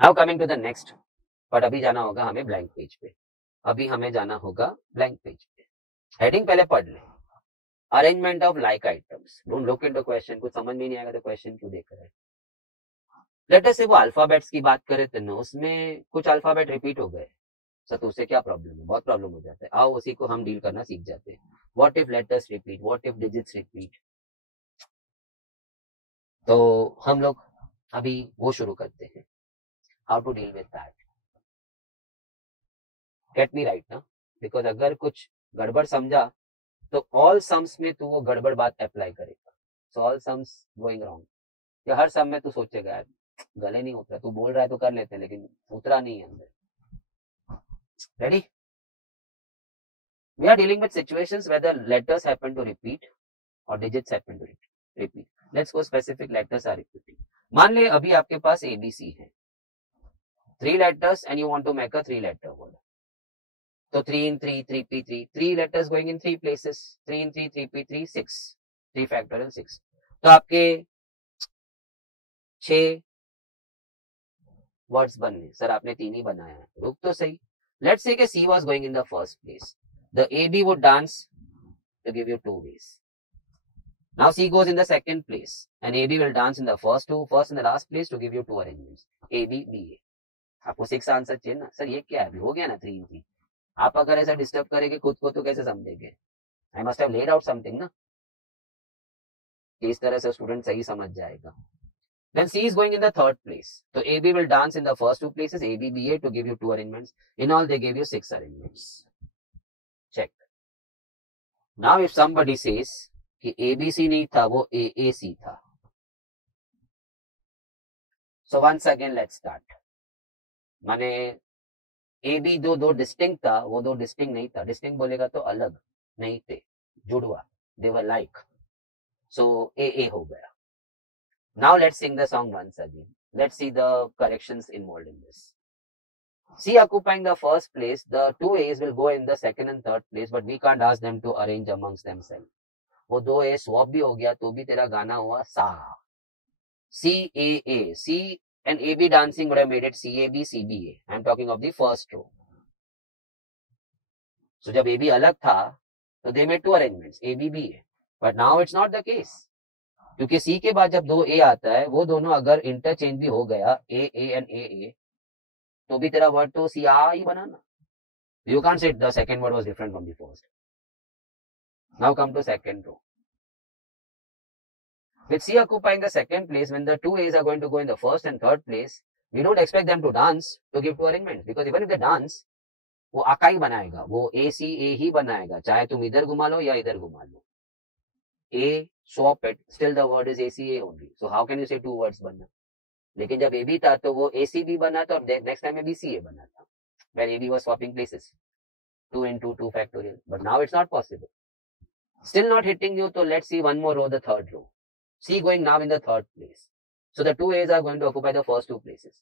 Now coming to the next, but अभी जाना होगा हमें ब्लैंक पेज पे। अभी हमें जाना होगा ब्लैंक पेज पे। हेडिंग पहले पढ़ ले, arrangement of like items. Don't look into question, कुछ समझ में नहीं आएगा तो क्वेश्चन क्यों देख रहे हैं। लेट अस से वो अल्फाबेट्स की बात करें तो उसमें कुछ अल्फाबेट रिपीट हो गए, तो उससे क्या प्रॉब्लम है? बहुत प्रॉब्लम हो जाता है। आओ उसी को हम डील करना सीख जाते हैं। What if letters repeat, what if digits repeat. तो हम लोग अभी वो शुरू करते हैं, how to deal with that. Get me right ना, बिकॉज अगर कुछ गड़बड़ समझा तो ऑल सम्स में तू वो गड़बड़ बात अप्लाई करेगा। So all sums going wrong, या हर सम में तू सोचेगा यार गले नहीं उतरा, तू बोल रहा है तो कर लेते हैं लेकिन उतरा नहीं है अंदर। Ready? We are dealing with situations where the letters happen to repeat or digits happen to repeat. Let's go specific, letters are repeating. मान ले अभी आपके पास ABC है, 3 letters and you want to make a 3-letter word. So 3 in 3, 3P3, 3 letters going in 3 places, 3 in 3, 3P3, 6, 3 factorial 6. तो आपके 6 words बन गए। Sir आपने 3 ही बनाया है, रुक तो सही। Let's say कि C was going in the first place. The AB would dance to give you 2 ways. Now C goes in the second place and AB will dance in the first and the last place to give you 2 arrangements, A, B, B, A. आपको 6 answer चाहिए ना? Sir ये क्या है? हो गया ना 3 in 3। आप अगर ऐसा डिस्टर्ब करेंगे खुद को तो कैसे समझेंगे? I must have laid out something ना, इस तरह से स्टूडेंट सही समझ जाएगा। Then C is going in the third place. So AB will dance in the first 2 places, A, B, B, A to give you 2 arrangements. In all, they gave you 6 arrangements. Check. Now if somebody says कि ABC नहीं था, वो AAC था. So once again, let's start. माने AB दो distinct था, वो 2 distinct नहीं था। डिस्टिंक्ट बोलेगा तो अलग नहीं थे, जुड़वा, they were like. So AA हो गया. Now let's sing the song once again. Let's see the corrections involved in this. C occupying the first place, the 2 A's will go in the second and third place, but we can't ask them to arrange amongst themselves. वो 2 A swap भी हो गया तो भी तेरा गाना हुआ सा। C A A, C and AB dancing would have made it CAB CBA. I'm talking of the first row. So जब AB अलग था तो they made 2 arrangements, AB BA. But now it's not the case. क्योंकि C के बाद जब 2 A आता है वो दोनों अगर इंटरचेंज भी हो गया AA and AA, तो भी तेरा वर्ड तो सी आ ही बनाना। You can't say the second word was different from the first. Now come to second row. With C occupying the second place, when the 2 A's are going to go in the first and third place, we don't expect them to dance to give 2 arrangements, because even if they dance, वो आका ही बनाएगा, वो ACA ही बनाएगा, चाहे तुम इधर घुमा लो या इधर घुमा लो। A swap it, still the word is ACA only. So how can you say 2 words बनना? लेकिन जब AB था तो वो ACB बना था और next time में BCA बना था, where AB was swapping places, 2 into 2 factorial. But now it's not possible. Still not hitting you, so let's see one more row, the third row. C going now in the third place. So the 2 A's are going to occupy the first 2 places.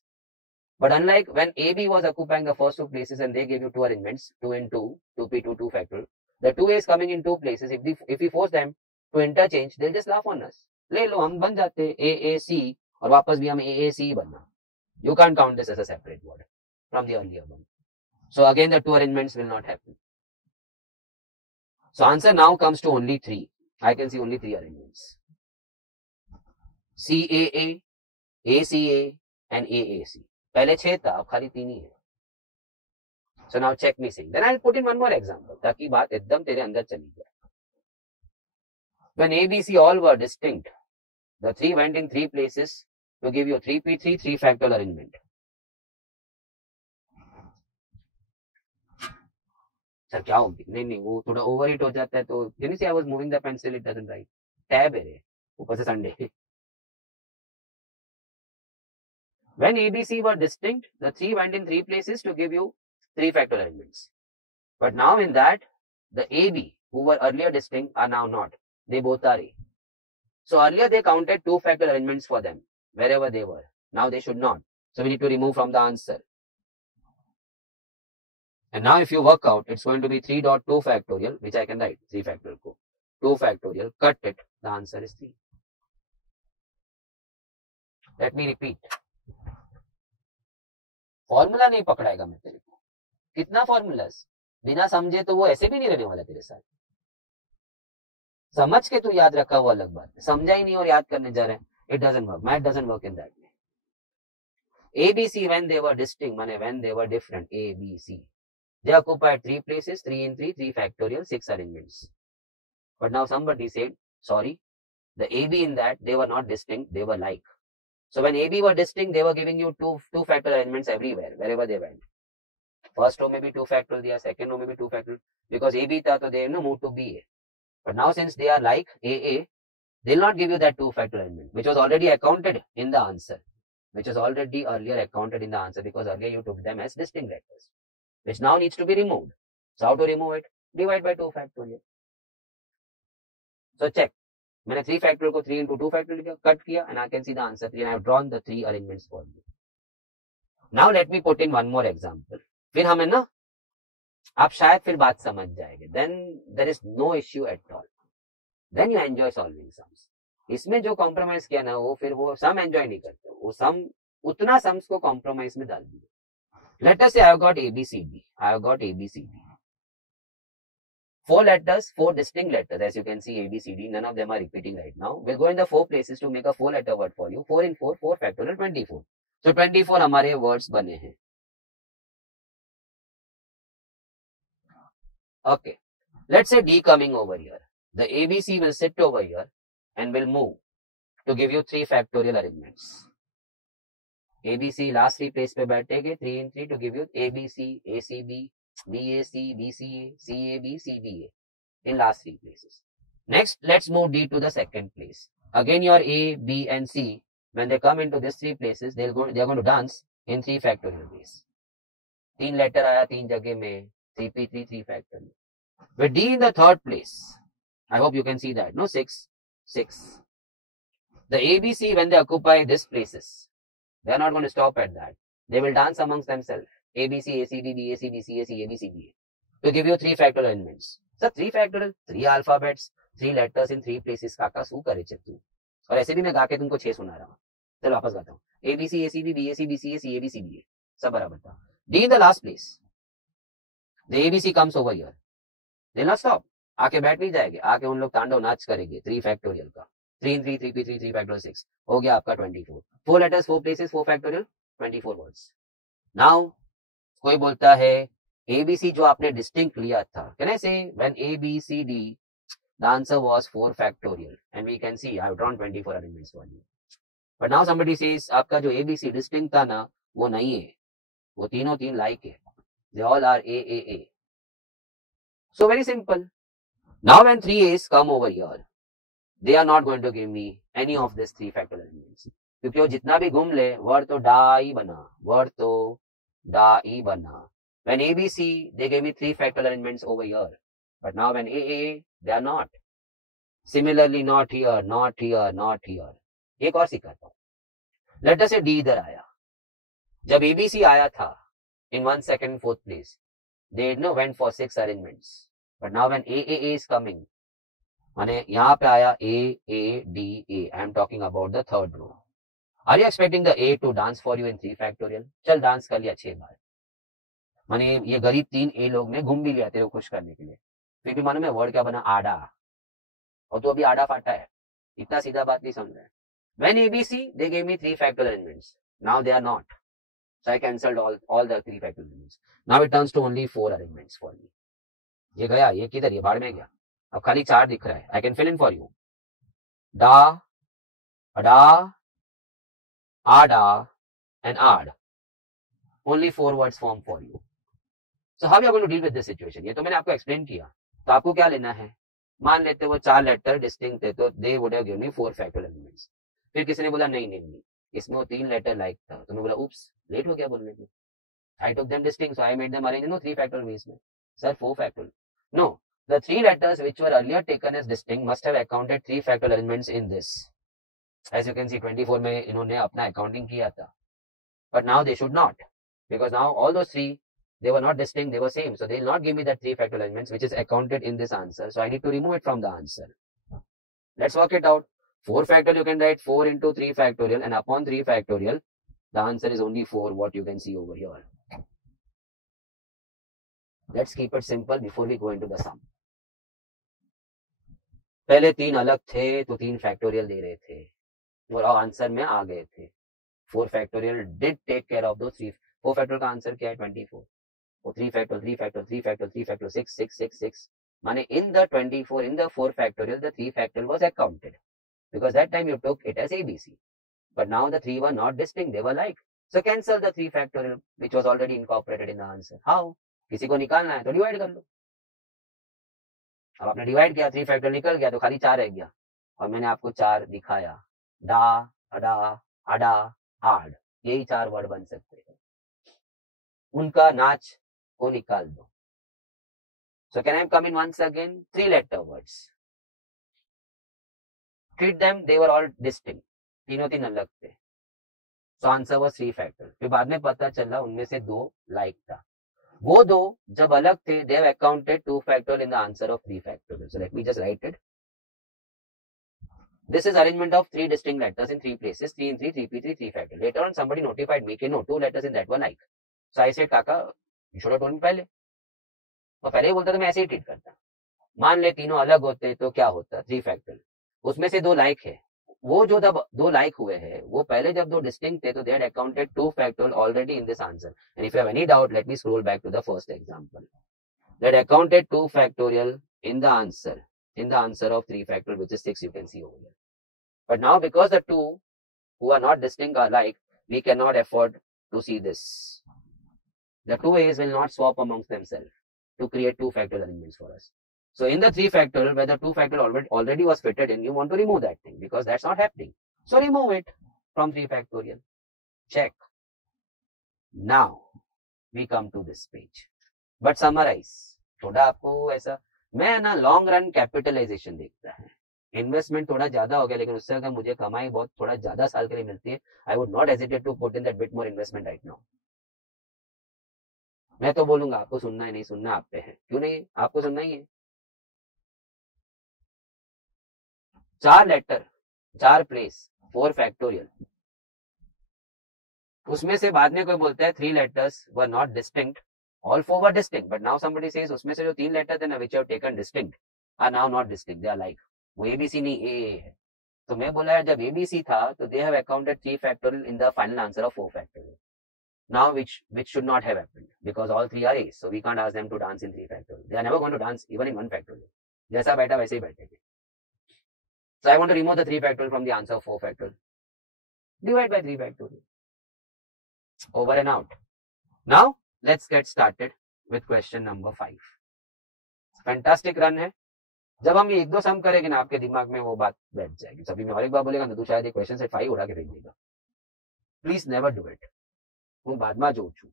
But unlike when AB was occupying the first 2 places and they gave you 2 arrangements, 2 in 2, 2P2, 2 factorial, the 2 A's coming in 2 places, if we force them to interchange, they'll just laugh on us. ले लो, हम बन जाते AAC और वापस भी हम AAC बनना. You can't count this as a separate word from the earlier one. So again, the 2 arrangements will not happen. So answer now comes to only 3. I can see only 3 arrangements. CAA, ACA and AAC. पहले 6 था, अब खाली 3 ही है. So now check me saying. Then I'll put in one more example ताकि बात एकदम तेरे अंदर चली जाए. When ABC all were distinct, the 3 went in 3 places to give you 3P3, 3 factorial arrangement. Sir क्या होगी? नहीं वो थोड़ा ओवर हिट हो जाता है तो you see I was moving the pencil, it doesn't write. Tab है रे, ऊपर से Sunday. When ABC were distinct, the 3 went in 3 places to give you 3 factorial arrangements. But now in that, the AB, who were earlier distinct, are now not. They both are A. So earlier they counted 2 factorial arrangements for them, wherever they were. Now they should not. So we need to remove from the answer. And now if you work out, it's going to be 3.2 factorial, which I can write, 3 factorial को. 2 factorial, cut it, the answer is 3. Let me repeat. Formula नहीं पकड़ाएगा मैं तेरे को, कितना formulas, बिना समझे तो वो ऐसे भी नहीं रहने वाला तेरे साथ, समझ के तू याद रखा वो अलग बात है, समझा ही नहीं और याद करने जा रहे हैं, it doesn't work, math doesn't work in that way. ABC when they were distinct, माने when they were different, ABC. They occupied 3 places, 3 in 3, 3 factorial, 6 arrangements. But now somebody said, sorry, the AB in that, they were not distinct, they were like. So when AB were distinct, they were giving you two factorial arrangements everywhere, wherever they went. First row may be 2 factorial दिया, second row may be 2 factorial, because AB था तो they moved to BA. But now since they are like AA, they'll not give you that 2 factorial element, which was already accounted in the answer. Which was already earlier accounted in the answer, because earlier you took them as distinct letters, which now needs to be removed. So how to remove it? Divide by 2 factorial. So check. मैंने 3 factorial को 3 into 2 factorial cut किया, and I can see the answer 3, and I have drawn the 3 arrangements for you. Now let me put in one more example. फिर हमें ना, आप शायद फिर बात समझ जाएंगे. Then there is no issue at all. Then you enjoy solving sums. इसमें जो कॉम्प्रोमाइज किया ना, वो फिर वो सम एंजॉय नहीं करते, वो सम उतना सम्स को कॉम्प्रोमाइज में डाल दिया. लेट अस से I have got ABCD, I have got ABCD. 4 letters, 4 distinct letters, as you can see ABCD, none of them are repeating right now. We'll go in the 4 places to make a 4 letter word for you. 4 in 4, 4 factorial 24. So 24 हमारे words बने हैं. Okay, let's say D coming over here. The ABC will sit over here and will move to give you 3 factorial arrangements. ABC last 3 place पे बैठेंगे, 3 in 3 to give you ABC, ACB, BAC, BCA, CAB, CBA in last 3 places. Next, let's move D to the second place. Again, your A, B and C, when they come into these 3 places, they are going to dance in 3 factorial ways. 3 letter आया 3 जगह में, 3P3, 3 factorial. With D in the third place, I hope you can see that, no? 6. The ABC, when they occupy these places, they are not going to stop at that. They will dance amongst themselves. ABC, ACB, BAC, BCA, CAB, CBA. To give you 3 factorial elements. So 3 factorial, 3 alphabets, 3 letters in 3 places. काका सू करे चित्तू. और ऐसे भी मैं गा के तुमको 6 सुना रहा हूँ. चलो वापस गाता हूँ. ABC, ACB, BAC, BCA, CAB, CBA. सब बराबर था. D in the last place. The ABC comes over here. They'll not stop. आके बैठ भी जाएंगे, आके उन लोग तांडव नाच करेंगे 3 फैक्टोरियल का. 3 in 3, 3P3, 3 factorial 6. हो गया आपका 24. 4 letters, 4 places, 4 factorial, 24 words. Now, कोई बोलता है ABC जो आपने डिस्टिंक्ट लिया था, can I say when ABCD, the answer was 4 factorial, and we can see I have drawn 24 arrangements for you. But now somebody says आपका जो ABC डिस्टिंक्ट था ना, वो नहीं है, वो तीनों 3 लाइक है. They all are AAA. So very simple. Now when 3 A's come over here, they are not going to give me any of these 3 factorial elements. क्योंकि वो जितना भी घूम ले, वर्ड तो डा ही बना. When ABC, they gave me 3 factorial elements over here. But now when AAA, they are not. Similarly, not here. एक और सिखाता हूँ. Let us say D इधर आया. जब ABC आया था, in 1 second 4th place, they went for 6 arrangements. But now when AAA is coming, माने यहाँ पे आया AADA. I am talking about the third row. Are you expecting the A to dance for you in 3 factorial? चल dance कर लिया 6 बार. माने ये गरीब 3 A लोग ने घूम भी लिया तेरे को खुश करने के लिए. फिर भी मालूम है वर्ड क्या बना? आडा. और तो अभी आडा फाटा है. इतना सीधा बात नहीं समझ रहा है. When ABC, they gave me 3 factorial elements. Now they are not. So I cancelled all the 3 factorial elements. Now it turns to only 4 arrangements for me. ये गया, ये किधर, ये भाड़ में गया. अब खाली 4 दिख रहा है. I can fill in for you. Da, ada, ada, and ad. Only 4 words form for you. So how you are going to deal with this situation? ये तो मैंने आपको explain किया. तो आपको क्या लेना है? मान लेते वो 4 लेटर डिस्टिंक्ट थे, तो they would have given me 4 factorial elements. फिर किसी ने बोला नहीं, इसमें वो 3 लेटर लाइक था. तो मैं बोला उप्स, लेट हो गया बोलने में. I took them distinct, so I made them arrange in 3 factorial ways में. Sir, 4 factorial. No, the 3 letters which were earlier taken as distinct must have accounted 3 factorial elements in this. As you can see, 24 में इन्होंने अपना accounting किया था. But now they should not, because now all those 3, they were not distinct, they were same. So they will not give me that 3 factorial elements which is accounted in this answer. So I need to remove it from the answer. Let's work it out. 4 factorial, you can write 4 into 3 factorial, and upon 3 factorial, The answer is only 4, what you can see over here. Let's keep it simple before we go into the sum. पहले 3 अलग थे तो 3 factorial दे रहे थे और answer में आ गए थे. 4 factorial did take care of दो 3. 4 फैक्टोरियल का आंसर क्या है? 24. और 3 फैक्टोरियल 3 फैक्टोरियल 3 फैक्टोरियल 3 फैक्टोरियल 6 6 6 6 माने in the 24, in the 4 factorial, the 3 factorial was accounted because that time you took it as ABC. But now the 3 were not distinct, they were like. So cancel the 3 factorial which was already incorporated in the answer. How? किसी को निकालना है तो divide कर लो. अब आपने divide किया, 3 factor निकल गया तो खाली 4 रह गया और मैंने आपको 4 दिखाया. डा, अडा, अडा, आड, यही 4 वर्ड बन सकते हैं. उनका नाच को निकाल दो. So can I come in once again? 3 letter words. Treat them, they were all distinct. तीनों 3 अलग थे. So answer was 3 factor. फिर बाद में पता चला उनमें से 2 like था. वो 2 जब अलग थे, they have accounted 2 factorial in the answer of 3 factorial. So let me just write it. This is arrangement of 3 distinct letters in 3 places, 3 in 3, 3p3, 3 factorial. Later on somebody notified me कि no, 2 letters in that were like. So I said, काका, you should have told me पहले. और पहले ही बोलता तो मैं ऐसे ही treat करता. मान ले तीनों अलग होते तो क्या होता? 3 फैक्टोरियल. उसमें से 2 लाइक है. वो जो जब 2 लाइक हुए हैं, वो पहले जब 2 डिस्टिंक्ट थे तो they had accounted 2 factorial already in this answer. And if you have any doubt, let me scroll back to the first example. They had accounted 2 factorial in the answer of 3 factorial, which is 6, you can see over here. But now because the 2 who are not distinct are alike, we cannot afford to see this. The 2 A's will not swap amongst themselves to create 2 factorial arrangements for us. So in the 3 factorial, where the 2 factorial already was fitted in, you want to remove that thing because that's not happening. So remove it from 3 factorial. Check. Now we come to this page. But summarize. थोड़ा आपको ऐसा, मैं ना long run capitalisation देखता है. Investment थोड़ा ज्यादा हो गया, लेकिन उससे अगर मुझे कमाई बहुत थोड़ा ज्यादा साल के लिए मिलती है, I would not hesitate to put in that bit more investment right now. मैं तो बोलूंगा आपको सुनना है, नहीं सुनना आप पे है. क्यों नहीं? आपको सुनना ही है. 4 लेटर, 4 प्लेस, 4 फैक्टोरियल. उसमें से बाद में कोई बोलता है 3 letters were not distinct, all 4 were distinct. But now somebody says उसमें से जो 3 लेटर थे ना which have taken distinct are now not distinct, they are like. वो एबीसी नहीं ए है. तो मैं बोला यार जब एबीसी था तो they have accounted 3 factorial in the final answer of 4 factorial. Now which should not have happened because all 3 are A's, so we can't ask them to dance in 3 factorial. They are never going to dance even in 1 factorial. जैसा बैठा वैसे ही बैठेंगे. So I want to remove the 3 factorial from the answer of 4 factorial. Divide by 3 factorial. Over and out. Now let's get started with question number 5. Fantastic run है. जब हम ये 1-2 sum करेंगे ना आपके दिमाग में वो बात बैठ जाएगी. सभी में और एक बार बोलेगा ना तो शायद ये क्वेश्चन से 5 उड़ा के फेंक देगा. Please never do it. હું બાદમાં જોઉં છું.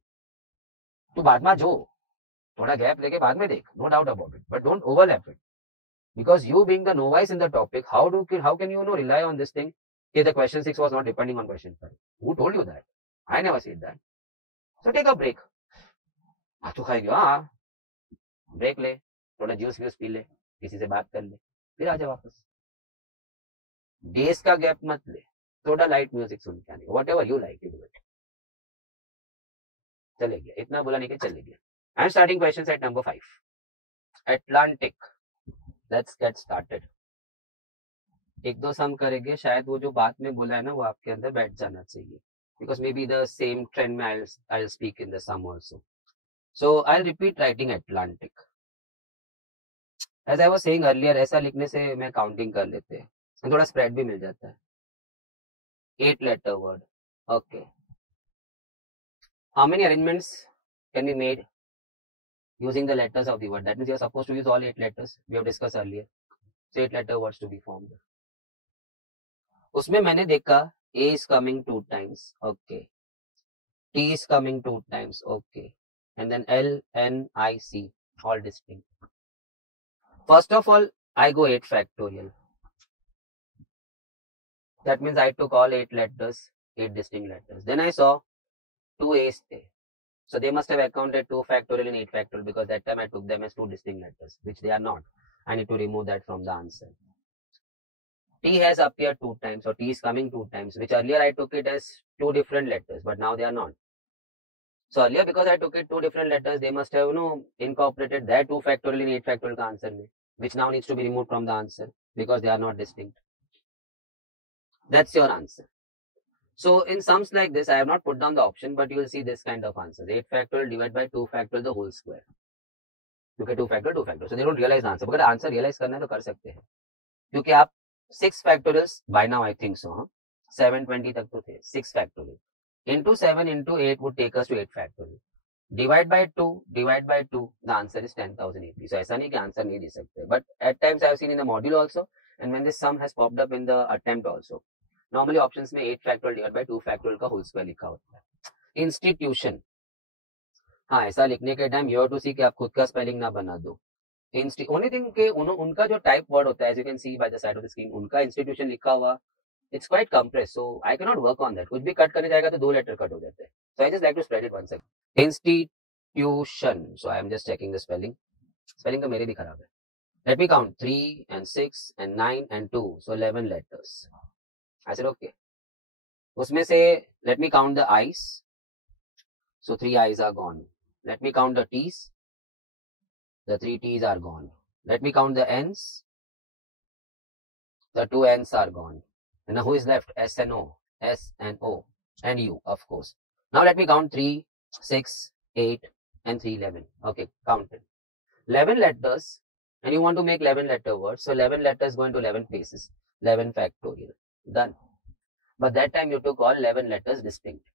તું બાદમાં જો, થોડા ગેપ લેકે बाद में देख, no doubt about it, but don't overlap it because you being the novice in the topic, how can you rely on this thing if the question 6 was not depending on question 5? Who told you that? I never said that. So take a break. तो खाई गया, हाँ break ले, थोड़ा juice views P ले, किसी से बात कर ले, फिर आ जा वापस. डेज का गैप मत ले, थोड़ा लाइट म्यूजिक सुन के आने, whatever you like to do it. चले गया, इतना बोला नहीं कि चले गया. I am starting question set number 5. Atlantic. Let's get started. 1-2 sum करेंगे, शायद वो जो बात में बोला है ना वो आपके अंदर बैठ जाना चाहिए because maybe the same trend में I'll speak in the sum also. So I'll repeat writing Atlantic. As I was saying earlier, ऐसा लिखने से मैं काउंटिंग कर लेते हैं, थोड़ा स्प्रेड भी मिल जाता है. 8 letter word. Okay. How many arrangements can be made using the letters of the word? That means you are supposed to use all 8 letters. We have discussed earlier. So 8 letter words to be formed. उसमें मैंने देखा A is coming 2 times. Okay. T is coming 2 times. Okay. And then L, N, I, C. All distinct. First of all, I go 8 factorial. That means I took all 8 letters, 8 distinct letters. Then I saw 2 A's there. So they must have accounted 2 factorial and 8 factorial because that time I took them as 2 distinct letters, which they are not. I need to remove that from the answer. T has appeared 2 times, or T is coming 2 times, which earlier I took it as 2 different letters, but now they are not. So earlier, because I took it 2 different letters, they must have, incorporated their 2 factorial in 8 factorial ka answer mein, which now needs to be removed from the answer because they are not distinct. That's your answer. So in sums like this, I have not put down the option, but you will see this kind of answers. 8 factorial divided by 2 factorial the whole square. क्योंकि 2 factorial 2 factorial, so they don't realize the answer. अगर answer realise करना है तो कर सकते हैं, क्योंकि आप 6 factorials by now I think so, 720 तक तो थे. 6 factorial into 7 into 8 would take us to 8 factorial. Divide by 2, the answer is 10,080. So ऐसा नहीं कि आंसर नहीं दे सकते, but at times I have seen in the module also, and when this sum has popped up in the attempt also, normally options में 8 factorial divided by 2 factorial का whole square लिखा होता है. Institution, हाँ ऐसा लिखने के time you have to see कि आप खुद का स्पेलिंग ना बना दो. ओनली थिंग के उनका जो टाइप वर्ड होता है, as you can see by the side of the screen, उनका इंस्टीट्यूशन लिखा हुआ, it's quite compressed, so I cannot work on that. कुछ भी कट करने जाएगा तो 2 लेटर कट हो जाते हैं. So I just like to spread it one second. Institution. So I am just checking the spelling. Spelling तो मेरे भी खराब है. Let me count 3 and 6 and 9 and 2. So 11 letters. I said okay. उसमें से let me count the I's. So 3 I's are gone. Let me count the T's. The 3 T's are gone. Let me count the N's. The 2 N's are gone. And now who is left? S and O. S and O. And U, of course. Now let me count 3, 6, 8 and 3, 11. Okay, count it. 11 letters, and you want to make 11 letter words. So 11 letters go into 11 places. 11 factorial. Done. But that time you took all 11 letters distinct,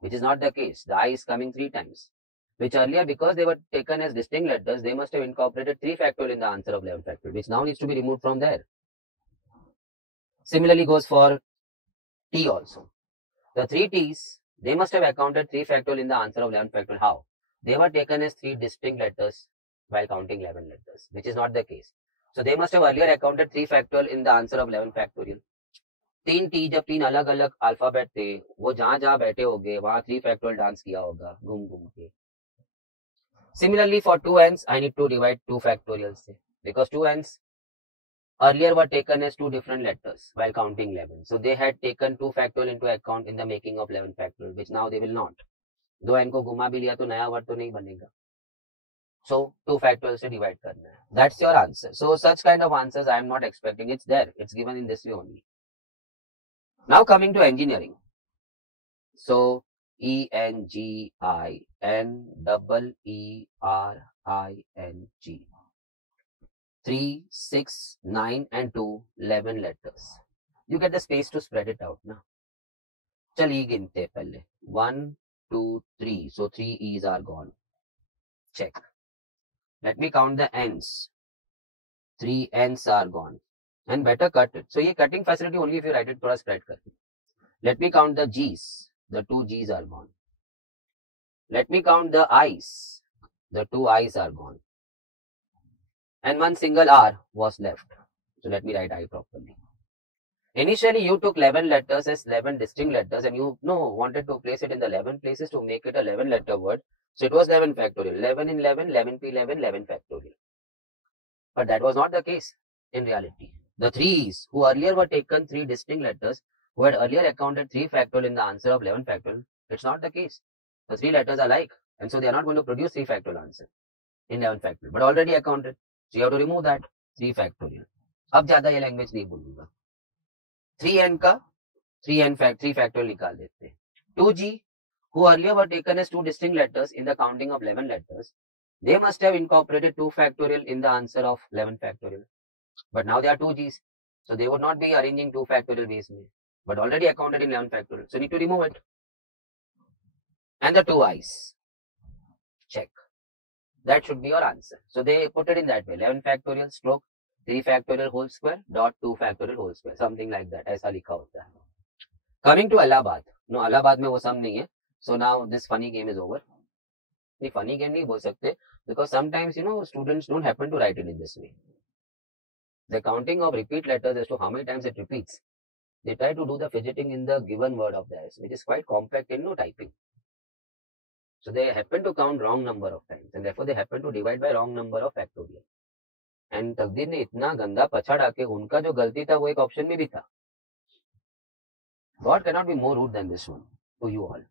which is not the case. The I is coming 3 times. Which earlier, because they were taken as distinct letters, they must have incorporated 3 factorial in the answer of 11 factorial, which now needs to be removed from there. Similarly goes for T also. The 3 T's, they must have accounted 3 factorial in the answer of 11 factorial. How? They were taken as 3 distinct letters while counting 11 letters, which is not the case. So they must have earlier accounted 3 factorial in the answer of 11 factorial. 3 T जब 3 अलग अलग alphabet थे, वो जहां जहां बैठे होंगे वहां 3 factorial डांस किया होगा घूम घूम के. Similarly for 2 N's, I need to divide 2 factorials because 2 N's earlier were taken as 2 different letters while counting 11. So they had taken 2 factorial into account in the making of 11 factorial, which now they will not. दो n को घुमा भी लिया तो नया word तो नहीं बनेगा. So 2 factorial से divide करना है. That's your answer. So such kind of answers I am not expecting. It's there. It's given in this way only. Now coming to engineering. So ENGINEERING. 3, 6, 9 and 2, 11 letters. You get the space to spread it out now. चलिए गिनते हैं पहले. 1, 2, 3. So 3 E's are gone. Check. Let me count the N's. 3 N's are gone. And better cut it. So ये cutting facility only if you write it थोड़ा spread करके. Let me count the G's. The 2 G's are gone. Let me count the I's. The 2 I's are gone. And one single R was left. So let me write I properly. Initially you took 11 letters as 11 distinct letters and you wanted to place it in the 11 places to make it a 11 letter word. So it was 11 factorial. 11 in 11, 11 P 11, 11 factorial. But that was not the case in reality. The 3's who earlier were taken 3 distinct letters, who had earlier accounted 3 factorial in the answer of 11 factorial, it's not the case. The 3 letters are like, and so they are not going to produce 3 factorial answer in 11 factorial, but already accounted. So you have to remove that 3 factorial. अब ज्यादा ये language नहीं बोलूंगा. 3n का 3 factorial निकाल देते हैं. 2g who earlier were taken as 2 distinct letters in the counting of 11 letters, they must have incorporated 2 factorial in the answer of 11 factorial. But now they are 2g's, so they would not be arranging 2 factorial ways में, but already accounted in 11 factorial. So need to remove it. And the 2 i's. Check. That should be your answer. So they put it in that way. 11 factorial stroke 3 factorial whole square dot 2 factorial whole square. Something like that. ऐसा लिखा होता है. Coming to Allahabad. No, Allahabad में वो sum नहीं है. So now this funny game is over. नहीं funny game नहीं बोल सकते because sometimes students don't happen to write it in this way. The counting of repeat letters as to how many times it repeats. They try to do the fidgeting in the given word of theirs, which is quite compact in typing. So they happen to count wrong number of times and therefore they happen to divide by wrong number of factorial. And तकदीर ने इतना गंदा पछाड़ा के उनका जो गलती था वो एक ऑप्शन में भी था. God cannot be more rude than this one to you all.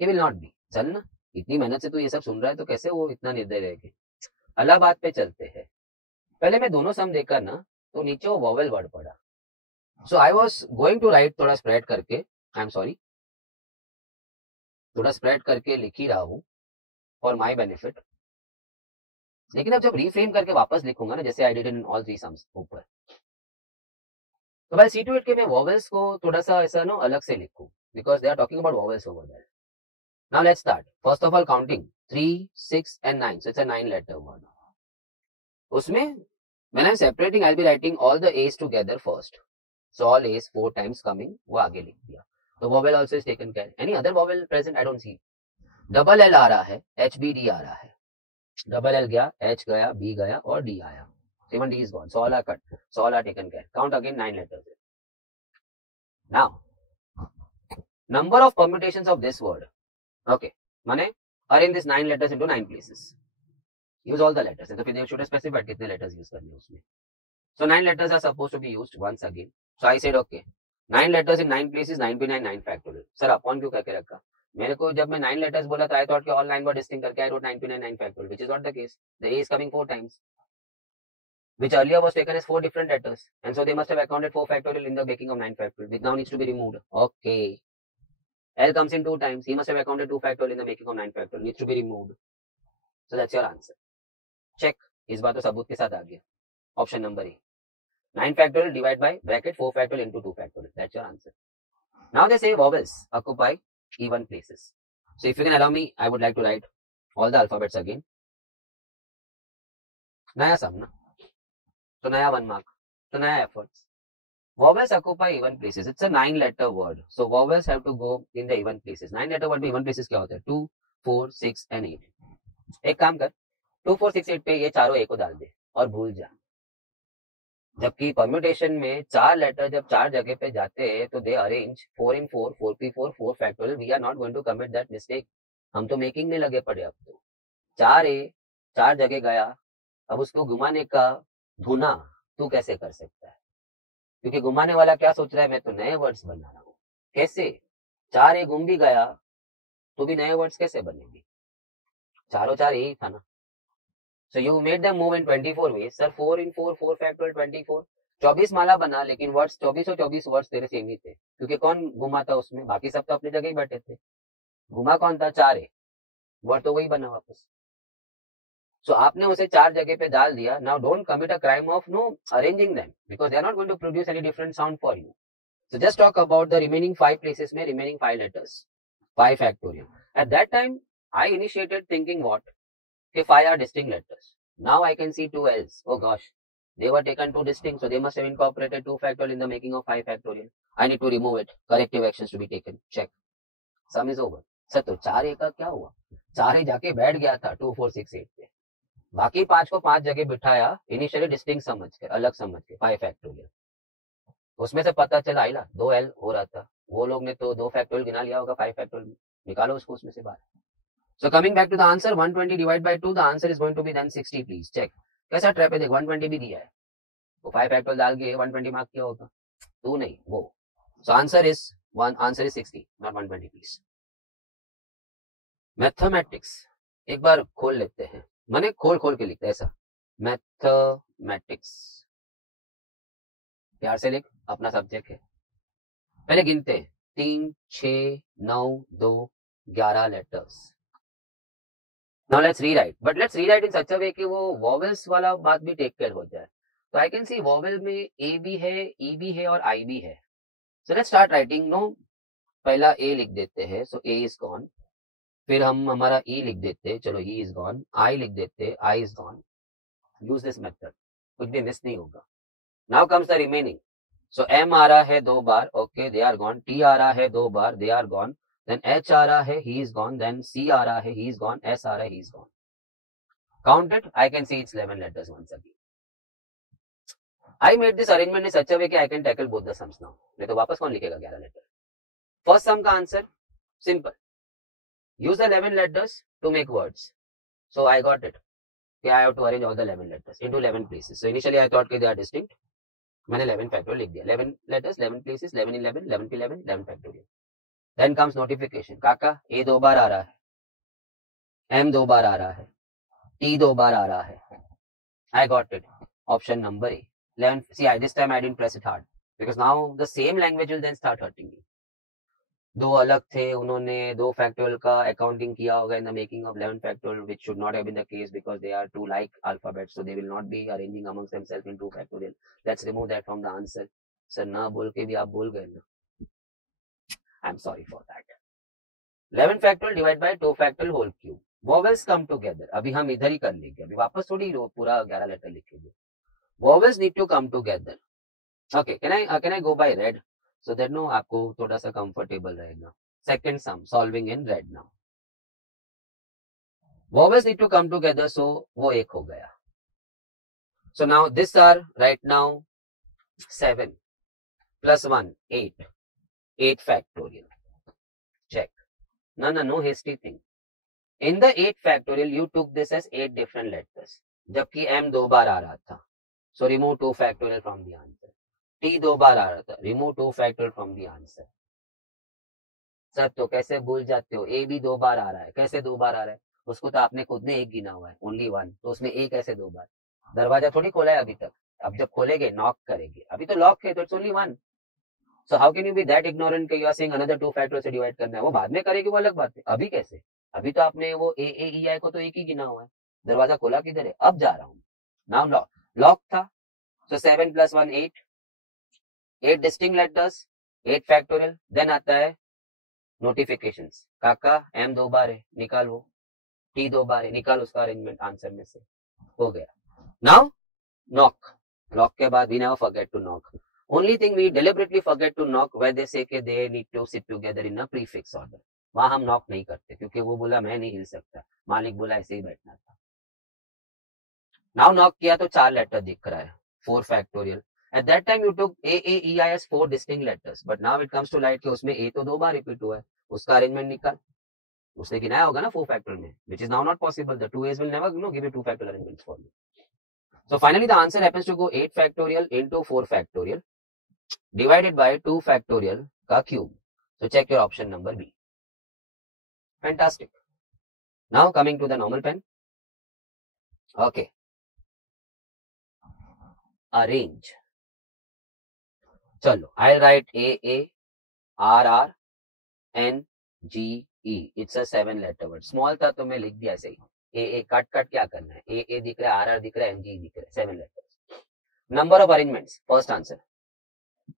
He will not be. चल ना, इतनी मेहनत से तू ये सब सुन रहा है तो कैसे वो इतना निर्दय रहेगी. अगला बात पे चलते हैं. पहले मैं दोनों सम देखकर ना तो नीचे वो वॉवेल वर्ड पड़ा. So I was going to write थोड़ा स्प्रेड करके, आई एम सॉरी, थोड़ा स्प्रेड करके लिख ही रहा हूँ फॉर माई बेनिफिट. लेकिन अब जब रीफ्रेम करके वापस लिखूंगा ना, जैसे I did in all three sums ऊपर, तो भाई सी टू इट के मैं वॉवेल्स को थोड़ा सा ऐसा ना अलग से लिखूं because they are talking about vowels over there. Now let's start. First of all counting 3, 6 and 9. So it's a 9 letter word. उसमें when I'm separating, I'll be writing all the A's together first. So all A's 4 times coming, वो आगे लिख दिया. The vowel also is taken care. Any other vowel present? I don't see. Double L आ रहा है, H B D आ रहा है. डबल एल गया, एच गया, बी गया और डी आया. Even D is gone. So all are cut. So all are taken care. Count again 9 letters. Now, number of permutations of this word. Okay. माने arrange this 9 letters into 9 places. Use all the letters. तो फिर they should have specified कितने letters use करने उसमें. So 9 letters are supposed to be used once again. So I said okay. 9 letters in 9 places, 9 by 9, 9 factorial. Sir, upon क्यों करके रखा? मेरे को जब मैं 9 letters बोला था, I thought कि all 9 were distinct करके I wrote 9 by 9, 9 factorial, which is not the case. The A is coming 4 times, which earlier was taken as 4 different letters, and so they must have accounted 4 factorial in the making of 9 factorial, which now needs to be removed. Okay. L comes in 2 times. He must have accounted 2 factorial in the making of 9 factorial, needs to be removed. So that's your answer. Check. इस बार तो सबूत के साथ आ गया. Option number A. 9 factorial divided by bracket 4 factorial into 2 factorial. That's your answer. Now they say vowels occupy even places. So if you can allow me, I would like to write all the alphabets again. नया सम ना, तो नया 1 mark, तो नया efforts. Vowels occupy even places. It's a 9 letter word. So vowels have to go in the even places. 9 letter word में even places क्या होता है? 2, 4, 6 and 8. एक काम कर, 2, 4, 6, 8 पे ये चारों ए को डाल दे और भूल जा. जबकि परम्यूटेशन में 4 लेटर जब 4 जगह पे जाते हैं तो दे arrange 4 in 4, 4p4, 4 factorial. We are not going to commit that mistake. हम तो मेकिंग में लगे पड़े. अब तो 4 ए 4 जगह गया, अब उसको घुमाने का धुना तू कैसे कर सकता है? क्योंकि घुमाने वाला क्या सोच रहा है, मैं तो नए वर्ड्स बना रहा हूँ. कैसे? 4 ए घूम भी गया तो भी नए वर्ड्स कैसे बनेंगे? चारों 4 ए ही था ना. So you made them move in 24 ways. Sir, 4 in 4, 4 factorial 24. 24 माला बना, लेकिन वर्ड्स 24 वर्ड्स तेरे सेम ही थे. क्योंकि कौन घुमा था उसमें? बाकी सब तो अपनी जगह ही बैठे थे. घुमा कौन था? 4 ए. वर्ड तो वही बना वापस. So आपने उसे 4 जगह पे डाल दिया. Now don't commit a crime of arranging them, because they are not going to produce any different sound for you. So just talk about the remaining 5 places में remaining 5 letters. 5 factorial. At that time, I initiated thinking what? Okay, 5 are distinct letters. Now I can see 2 L's. Oh gosh, they were taken 2 distinct, so they must have incorporated 2 factorial in the making of 5 factorial. I need to remove it. Corrective actions to be taken. Check. Sum is over. Sir तो 4 ए का क्या हुआ? 4 ए जाके बैठ गया था 2, 4, 6, 8 पे. बाकी 5 को 5 जगह बिठाया, इनिशियली डिस्टिंक्ट समझ के, अलग समझ के 5 factorial. उसमें से पता चला आइला 2 L हो रहा था. वो लोग ने तो 2 factorial गिना लिया होगा, 5 factorial निकालो उसको उसमें से बाहर. So coming back to the answer, 120 divided by 2, the answer is going to be then 60, please. Check. कैसा ट्रैप है देख, 120 भी दिया है. वो 5 factorial डाल के 120 मार्क किया होगा. तू नहीं, वो. So answer is 60, not 120, please. Mathematics. एक बार खोल लेते हैं. माने खोल के लिखते हैं ऐसा. Mathematics. प्यार से लिख, अपना सब्जेक्ट है. पहले गिनते हैं. 3, 6, 9, 2, 11 letters. Now let's rewrite, but let's rewrite in such a way कि वो vowels वाला बात भी take care हो जाए. तो I can see vowel में A भी है, E भी है और I भी है. So let's start writing. पहला A लिख देते हैं. So A is gone. फिर हम हमारा E लिख देते हैं. चलो E is gone. I लिख देते हैं. I is gone. Use this method. कुछ भी miss नहीं होगा. Now comes the remaining. So M आ रहा है 2 बार. Okay, they are gone. T आ रहा है 2 बार. They are gone. Then H आ रहा है, he is gone. Then C आ रहा है, he is gone. S आ रहा है, he is gone. Count it. I can see it's 11 letters once again. I made this arrangement in such a way कि I can tackle both the sums now. नहीं तो वापस कौन लिखेगा 11 letter? First sum का answer simple. Use the 11 letters to make words. So I got it. I have to arrange all the 11 letters into 11 places. So initially I thought they are distinct. मैंने 11 factorial लिख दिया. 11 letters, 11 places, 11 11, 11 पे 11, 11 factorial. Then comes notification. काका A 2 बार आ रहा है, M 2 बार आ रहा है, T 2 बार आ रहा है. I got it. Option number A. 11. See, this time I didn't press it hard because now the same language will then start hurting me. दो अलग थे, उन्होंने दो फैक्टोरियल का अकाउंटिंग किया होगा in the making of 11 factorial, which should not have been the case because they are two like alphabets, so they will not be arranging amongst themself in two factorial. Let's remove that from the answer. Sir ना बोल के भी आप बोल गए ना, I am sorry for that. 11 factorial divide by 2 factorial whole cube. Vowels come together. अभी हम इधर ही कर लेंगे, अभी वापस थोड़ी पूरा 11 लेटर लिखेंगे. Vowels need to come together. Okay, can I go by red so that no आपको थोड़ा सा कंफर्टेबल रहेगा. Second sum, solving in red now. Vowels need to come together, so वो एक हो गया. So now this are right now 7 plus 1, 8. 8 factorial. Check. No hasty thing. In the 8 factorial, you took this as 8 different letters. जबकि M 2 बार आ रहा था. So remove 2 factorial from the answer. T 2 बार आ रहा था. Remove 2 factorial from the answer. Sir तो कैसे भूल जाते हो, ए भी 2 बार आ रहा है. कैसे 2 बार आ रहा है, उसको तो आपने खुद ने एक गिना हुआ है, ओनली 1. तो उसमें ए कैसे 2 बार. दरवाजा थोड़ी खोला है अभी तक, अब जब खोलेंगे नॉक करेंगे, अभी तो लॉक है तो it's only 1. So how can you be that ignorant कि you are saying another 2 factorial से डिवाइड करना है. वो बाद में करेगी, वो अलग बात है. अभी कैसे, अभी तो आपने वो ए ए ई आई को तो एक ही गिना हुआ है. दरवाजा खोला किधर है, अब जा रहा हूँ. नाउ लॉक था. So 7 plus 1, 8. 8 distinct letters, 8 factorial. Then आता है नोटिफिकेशंस. काका M 2 बार है, निकाल. वो T 2 बार है, निकाल उसका अरेंजमेंट आंसर में से. हो गया. Now knock. लॉक के बाद we never forget to knock. Only thing we deliberately forget to knock when they say they need to sit together in a prefix order. वहां हम नॉक नहीं करते क्योंकि वो बोला मैं नहीं हिल सकता, मालिक बोला ऐसे ही बैठना था. नाउ नॉक किया तो 4 लेटर दिख रहा है, 4 factorial. At that time you took A, A, E, I as 4 distinct letters, but now it comes to light कि उसमें A तो 2 बार रिपीट हुआ है, उसका अरेंजमेंट निकाल. उसने गिनाया होगा ना 4 फैक्टोरियल में, which is now not possible. The 2 A's will never give you 2 factorial arrangements for you. So finally the answer happens to go 8 factorial into 4 factorial divided by 2 factorial का cube. So check your option number B. Fantastic. Now coming to the normal pen. Okay. Arrange. चलो, I'll write A A R R N G E. It's a 7 letter word. Small था तो मैं लिख दिया ऐसे ही. A A cut क्या करना है. A A दिख रहा है, R R दिख रहा है, N G दिख रहा है. 7 letters. Number of arrangements. First answer.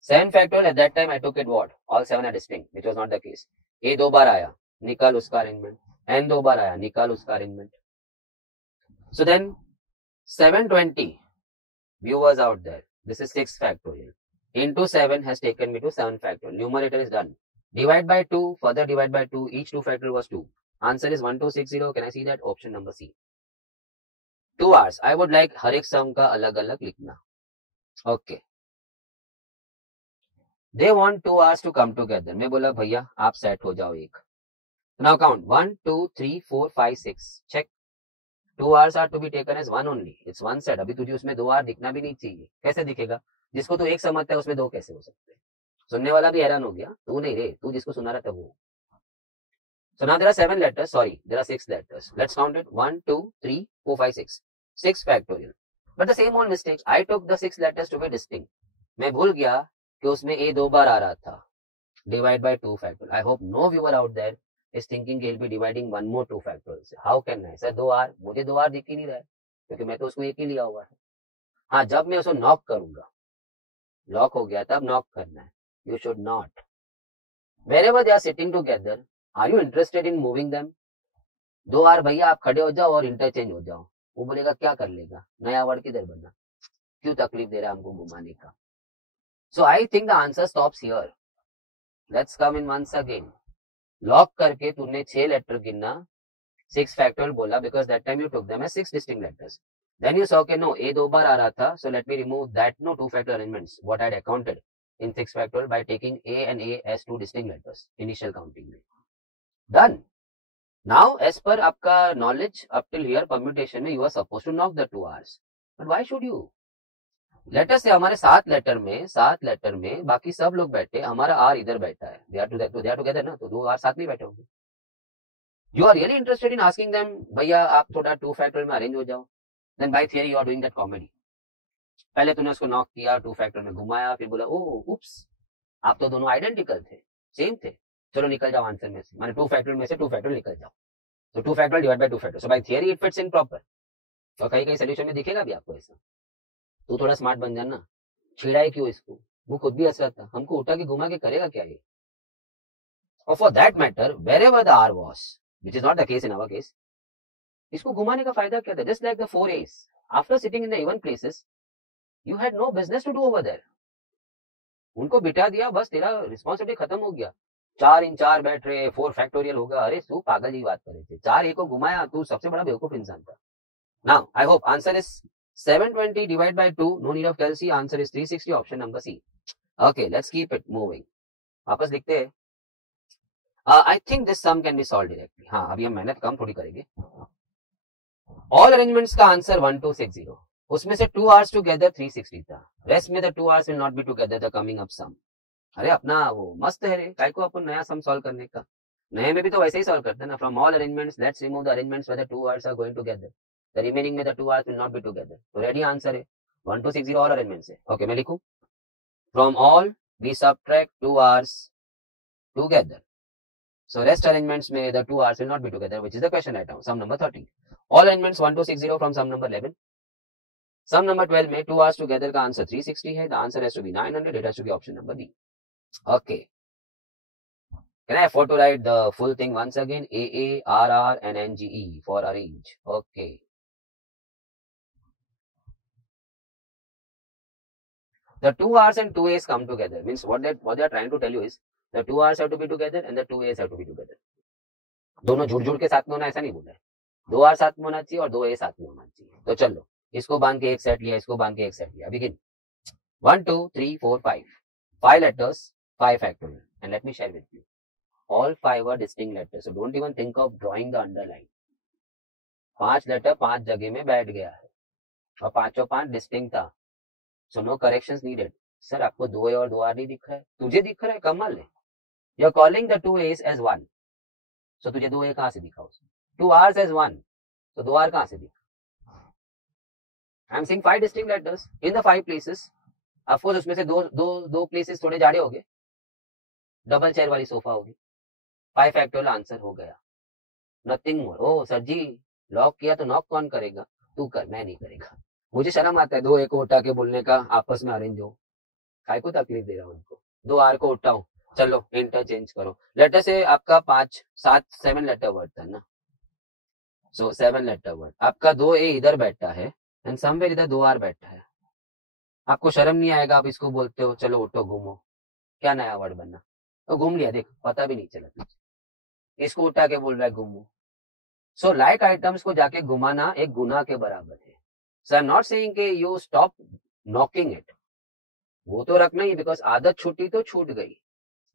7 factorial. At that time I took it what? All 7 are distinct, which was not the case. A 2 बार आया, निकाल उसका अरेंजमेंट. N 2 बार आया, निकाल उसका arrangement. So then 720 viewers out there. This is 6 factorial. Into 7 has taken me to 7 factorial. Numerator is done. Divide by 2, further divide by 2. Each 2 factorial was 2. Answer is 1260. Can I see that? Option number C. 2 hours. I would like हर एक sum का अलग अलग लिखना. Okay. They want 2 hours to come together. मैं बोला भैया आप set हो जाओ एक. Now count 1, 2, 3, 4, 5, 6. Check. 2 hours are to be taken as 1 only. It's one set. अभी तुझे उसमें 2 hour दिखना भी नहीं चाहिए. कैसे दिखेगा? जिसको तू एक समझता है उसमें 2 कैसे हो सकते हैं? सुनने वाला भी हैरान हो गया. तू नहीं रे, तू जिसको सुना रहा था वो. So now there are 7 letters. Sorry, there are 6 letters. Let's count it. 1, 2, 3, 4, 5, 6. 6 factorial. But the same old mistake. I took the 6 letters to be distinct. मैं भूल गया कि उसमें A 2 बार आ रहा था. Divide by 2 factorial. I hope no viewer out there is thinking he'll be dividing one more 2 factorial. How can I? Sir 2 R. मुझे 2 R दिख ही नहीं रहा है क्योंकि मैं तो उसको एक ही लिया हुआ है. हाँ, जब मैं उसको नॉक करूंगा, लॉक हो गया तब नॉक करना है. You should not. Wherever they are sitting together, are you interested in moving them? 2 R भैया आप खड़े हो जाओ और इंटरचेंज हो जाओ. वो बोलेगा क्या कर लेगा, नया वर्ड किधर बना, क्यों तकलीफ दे रहा है हमको घुमाने का. So I think the answer stops here. Let's come in once again. Lock करके तूने 6 लेटर गिनना, 6 फैक्टोरियल बोला because that time you took them as 6 distinct letters. Then you saw कि no, A 2 बार आ रहा था, so let me remove that 2 factorial arrangements what I had accounted in 6 factorial by taking A and A as 2 distinct letters initial counting में. Done. Now as पर आपका knowledge up till here permutation में you are suppose to knock the 2 hours, but why should you? Later से हमारे 7 letter में बाकी सब लोग बैठे, हमारा आर इधर बैठा है, दे आर टुगेदर ना, तो 2 आर साथ में बैठे होंगे. You are really interested in asking them भैया आप थोड़ा 2 फैक्टर में अरेंज हो जाओ, then by theory you are doing that comedy. पहले तूने उसको नॉक किया, 2 फैक्टर में घुमाया, फिर बोला ओ उप्स, आप तो दोनों आइडेंटिकल थे, सेम थे, चलो निकल जाओ आंसर में से, माने 2 फैक्टर में से 2 फैक्टर निकल जाओ, तो 2 factor divide by 2 factor, so by theory it fits in proper. और कहीं कहीं सोल्यूशन में दिखेगा भी आपको ऐसा. तू थोड़ा स्मार्ट बन जाना, छिड़ाए क्यों इसको, वो खुद भी हंस रहा था, हमको उठा के घुमा के करेगा क्या ये. और for that matter wherever the are was, which is not the case in our case, इसको घुमाने का फायदा क्या था? Just like the 4 A's after sitting in the even places you had no business to do over there. उनको बिठा दिया, बस तेरा रिस्पॉन्सिबिलिटी खत्म हो गया. 4 इन 4 बैठ रहे, 4 फैक्टोरियल होगा, अरे तू पागल जी बात कर रहे थे, 4 A को घुमाया, तू सबसे बड़ा बेवकूफ इंसान था. Now I hope answer is 720 divide by 2, no need of calcy, answer is 360, option number C. Okay let's keep it moving. वापस लिखते हैं. I think this sum can be solve directly. हाँ अभी हम मेहनत कम थोड़ी करेंगे. ऑल अरेंजमेंट्स का आंसर 1260, उसमें से 2 आवर्स टुगेदर 360 था, रेस्ट में the 2 hours will not be together the coming up sum. अरे अपना वो मस्त है रे, काय को अपन नया सम सॉल्व करने का, नए में भी तो वैसे ही सॉल्व करते हैं ना. From all arrangements let's remove the arrangements where the 2 hours are going together, the remaining में the 2 hours will not be together. तो रेडी आंसर है 1260 ऑल अरेंजमेंट्स है. ओके मैं लिखूं, from all we subtract 2 hours together, so rest arrangements में the 2 hours will not be together, which is the question right now. Sum number 13. All arrangements 1260 from sum number 11. Sum number 12 में 2 hours together का answer 360 है. The answer has to be 900. It has to be option number B. Okay. Can I afford to write the full thing once again? AA, RR and NGE for arrange. Okay. The 2 hours and 2 A's come together. Means what they are trying to tell you is the 2 hours have to be together and the 2 A's have to be together. दोनों जुड़ जुड़ के साथ में होना ऐसा नहीं बोला है. 2 आर साथ में होना चाहिए और 2 A साथ में होना चाहिए. तो चलो इसको बांध के एक सेट लिया, इसको बांध के एक सेट लिया. Begin. 1 2 3 4 5 letters, 5 factorial, and let me share with you all 5 are distinct letters, so don't even think of drawing the underline. 5 letter 5 जगह में बैठ गया है और 5 डिस्टिंक्ट था, so no corrections needed. Sir आपको 2 A और 2 R नहीं दिख रहा है, तुझे दिख रहा है, कमाल है. You are calling the 2 A's as 1, so तुझे 2 A कहां से दिखा उसमें. 2 R's as 1, तो 2 R कहां से दिखा. I am seeing 5 distinct letters in the 5 places. Of course उसमें से दो प्लेसेस थोड़े जाड़े हो गए, डबल चेयर वाली सोफा होगी. 5 फैक्टोरियल आंसर हो गया, नथिंग मोर. ओ सर जी लॉक किया तो नॉक कौन करेगा? तू कर, मैं नहीं करेगा. मुझे शर्म आता है 2 A को उठा के बोलने का आपस में अरेंज हो. काय को तकलीफ दे रहा हूं उनको. 2 R को उठाओ, चलो इंटरचेंज करो. लेटर से आपका 5 7 7 लेटर वर्ड था ना, सो 7 लेटर वर्ड. आपका 2 A इधर बैठा है एंड समवेयर इधर 2 R बैठा है. आपको शर्म नहीं आएगा? आप इसको बोलते हो चलो उठो घूमो, क्या नया वर्ड बनना. तो घूम लिया, देख पता भी नहीं चला तुझे. इसको उठा के बोल रहा है घूमो. सो लाइक आइटम्स को जाके घुमाना एक गुनाह के बराबर है. सो आई एम नॉट सेइंग कि यू स्टॉप नॉकिंग इट, वो तो रखना ही, बिकॉज आदत छूटी तो छूट गई,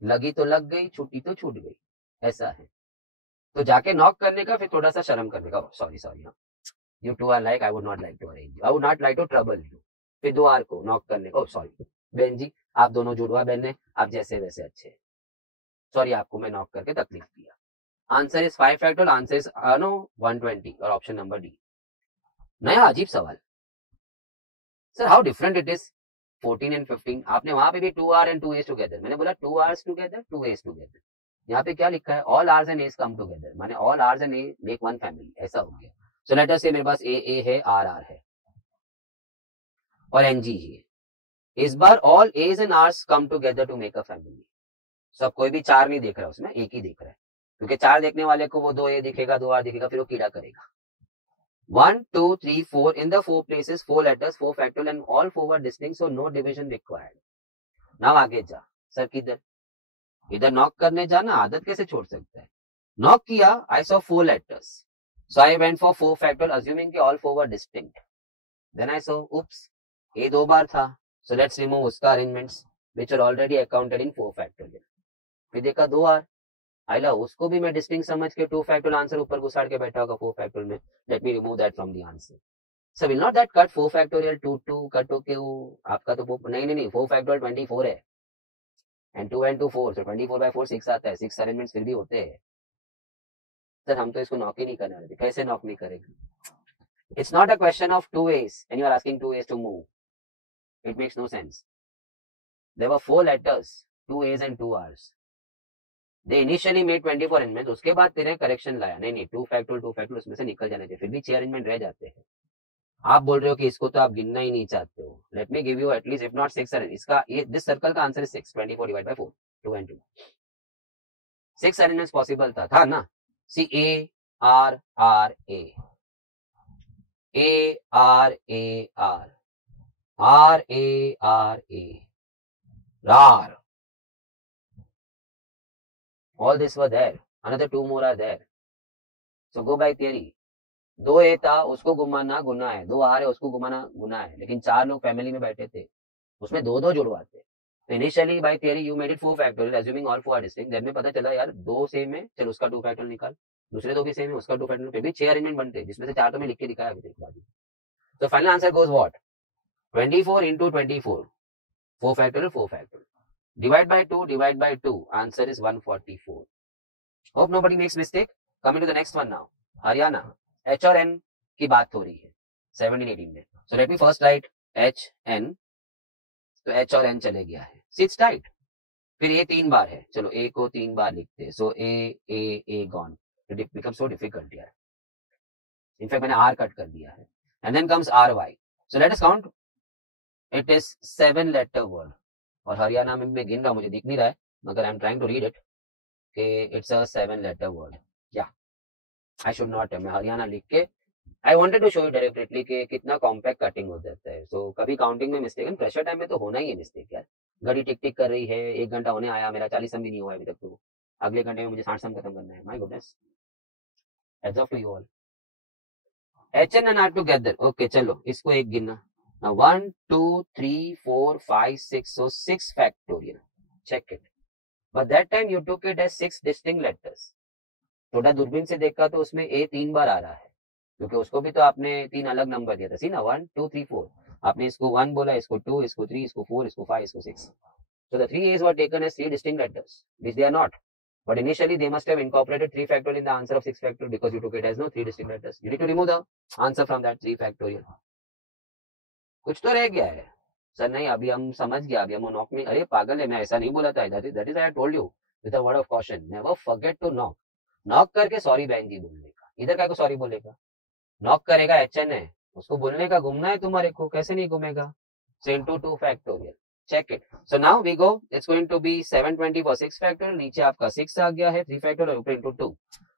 लगी तो लग गई, छूटी तो छूट गई, ऐसा है. तो जाके नॉक करने का फिर थोड़ा सा शर्म करने का. Sorry you two are like, I would not like to arrange, I would not like to trouble you. फिर 2 R को नॉक करने का. सॉरी बहन जी, आप दोनों जुड़वा बहन है, आप जैसे वैसे अच्छे. सॉरी आपको मैं नॉक करके तकलीफ दिया. Answer is 5 factorial, answer is no 120 और ऑप्शन नंबर डी. नया अजीब सवाल. Sir how different it is 14 and 15. आपने वहां पे भी 2 R and 2 A's टुगेदर, मैंने बोला 2 R's टुगेदर 2 A's टुगेदर. यहाँ पे क्या लिखा है? All R's and A's come together, माने all R's and A make one family, ऐसा हो गया. सो लेट अस से मेरे पास A है, R है और NG है. इस बार all A's and R's come together to make a family. सब कोई भी 4 नहीं देख रहा उसमें, एक ही देख रहा है, क्योंकि 4 देखने वाले को वो 2 A दिखेगा, 2 R दिखेगा, फिर वो कीड़ा करेगा. 1 2 3 4 in the 4 places, 4 letters, 4 factorial and all 4 were distinct, so no division required. now आगे जा. सर किधर? इधर नॉक करने जाना, आदत कैसे छोड़ सकता है. नॉक किया, I saw 4 letters, so I went for 4 factorial assuming कि all 4 were distinct. then I saw oops, A 2 बार था, so let's remove उसका arrangements which are already accounted in 4 factorial. फिर देखा 2 R, आइला उसको भी मैं डिस्टिंक्ट समझ के 2 फैक्टोरियल आंसर ऊपर घुसाड़ के बैठा होगा 4 फैक्टोरियल में. Let me remove that from the answer. So will not that cut 4 factorial 2 cut होके वो आपका तो नहीं 4 factorial 24 है and 2 and 2 4 so 24 by 4 6 आता है. 6 अरेंजमेंट्स फिर भी होते हैं सर. हम तो इसको नॉक ही नहीं करने वाले. कैसे नॉक नहीं करेंगे? It's not a question of 2 A's and you are asking 2 A's to move. It makes no sense. There were 4 letters, 2 A's and 2 R's. They initially made 24 arrangements. उसके बाद तेरे करेक्शन लाया. नहीं 2 factorial उसमें से निकल जाने चाहिए. फिर भी 6 अरेंजमेंट रह जाते हैं. आप बोल रहे हो कि इसको तो आप गिनना ही नहीं चाहते हो. Let me give you at least if not 6 इसका ये दिस सर्कल का answer is 6. 24 divide by 4 2 and 2 6 arrangements possible था ना. See A R R A R A R R A R A रार. All this were there. Another 2 more are there. So go by theory. 2 A था उसको घुमाना गुना है. 2 are है उसको घुमाना गुना है. लेकिन 4 लोग फैमिली में बैठे थे उसमें 2 जुड़वाते. तो initially by theory you made it 4 factorial assuming all 4 are distinct. Then में पता चला यार 2 सेम है. चल उसका 2 फैक्टोरियल निकाल. दूसरे 2 भी सेम है उसका 2 फैक्टोरियल. फिर भी 6 अरेंजमेंट बनते जिसमें से 4 तो मैं लिख के दिखाया अभी तक. तो final answer goes what 24 into 24 4 factorial 4 factorial divide by 2 answer is 144. Hope nobody makes mistake. Coming to the next one now. Haryana H और N की बात हो रही है 17-18 में. So let me first write H N. तो H और N चले गया है. Sits tight. फिर A 3 बार है. चलो A को 3 बार लिखते हैं. So A gone. It become so difficult यार. इनफैक्ट मैंने R कट कर दिया है. And then comes RY. So let us count. It is 7 letter word. और हरियाणा में मैं गिन रहा हूं मुझे दिख नहीं रहा है मगर I am trying to read it कि इट्स अ 7 लेटर वर्ड. या I should not है. मैं हरियाणा लिख के I wanted to show you deliberately कि कितना कॉम्पैक्ट कटिंग हो जाता है. सो कभी काउंटिंग में मिस्टेक है. प्रेशर टाइम में तो होना ही है मिस्टेक यार. घड़ी टिक टिक कर रही है. 1 घंटा होने आया मेरा 40 सम भी नहीं हुआ अभी तक. तो अगले घंटे में मुझे 60 सम खत्म करना है. My goodness. Hats off to you all. H and N are together. Okay चलो इसको एक गिनना. Now 1 2 3 4 5 6 so 6 factorial. Check it. But that time you took it as 6 distinct letters. थोड़ा दूरबीन से देखा तो उसमें A 3 बार आ रहा है क्योंकि उसको भी तो आपने 3 अलग नंबर दिया था. सी ना 1 2 3 4. आपने इसको 1 बोला, इसको 2, इसको 3, इसको 4, इसको 5, इसको 6. So the 3 A's were taken as 3 distinct letters, which they are not. But initially they must have incorporated 3 factorial in the answer of 6 factorial because you took it as no 3 distinct letters. You need to remove the answer from that 3 factorial. कुछ तो रह गया है sir. नहीं अभी हम समझ गया. अभी हम नॉक नहीं. अरे पागल है मैं ऐसा नहीं बोला था. That is I told you with a word of caution. Never forget to knock. Knock करके सॉरी बहन जी बोलने का. इधर क्या को सॉरी बोलेगा. नॉक करेगा HN है उसको बोलने का घूमना है तुम्हारे को. कैसे नहीं घूमेगा. So into 2 factorial. Check it. So now we go. It's going to be 720 for 6 factorial. नीचे आपका 6 आ गया है 3 factorial ऊपर into 2.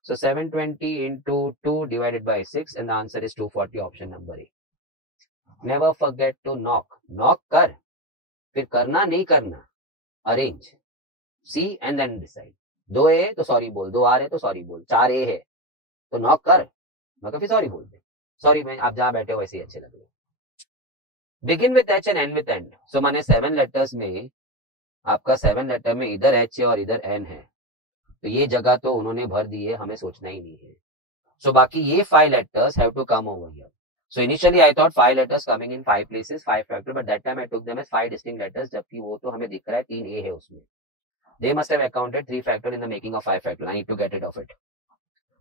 So 720 into 2 divided by 6 and the answer is 240 option number A. Never forget to knock. Knock कर. फिर करना नहीं करना. Arrange. See and then decide. 2 A है तो सॉरी बोल. 2 R है तो सॉरी बोल. 4 A है तो नॉक कर मगर फिर सॉरी बोल दे. सॉरी मैं आप जहां बैठे हो वैसे ही अच्छे लग रहे. Begin with H and end with N. सो माने 7 लेटर्स में आपका 7 लेटर में इधर H है और इधर N है तो ये जगह तो उन्होंने भर दी है. हमें सोचना ही नहीं है. सो बाकी ये 5 letters have to come over here. So initially I thought 5 letters coming in 5 places, 5 factorial, but that time I took them as 5 distinct letters, जबकि वो तो हमें दिख रहा है 3 A है उसमें. They must have accounted 3 factorial in the making of 5 factorial. I need to get rid of it.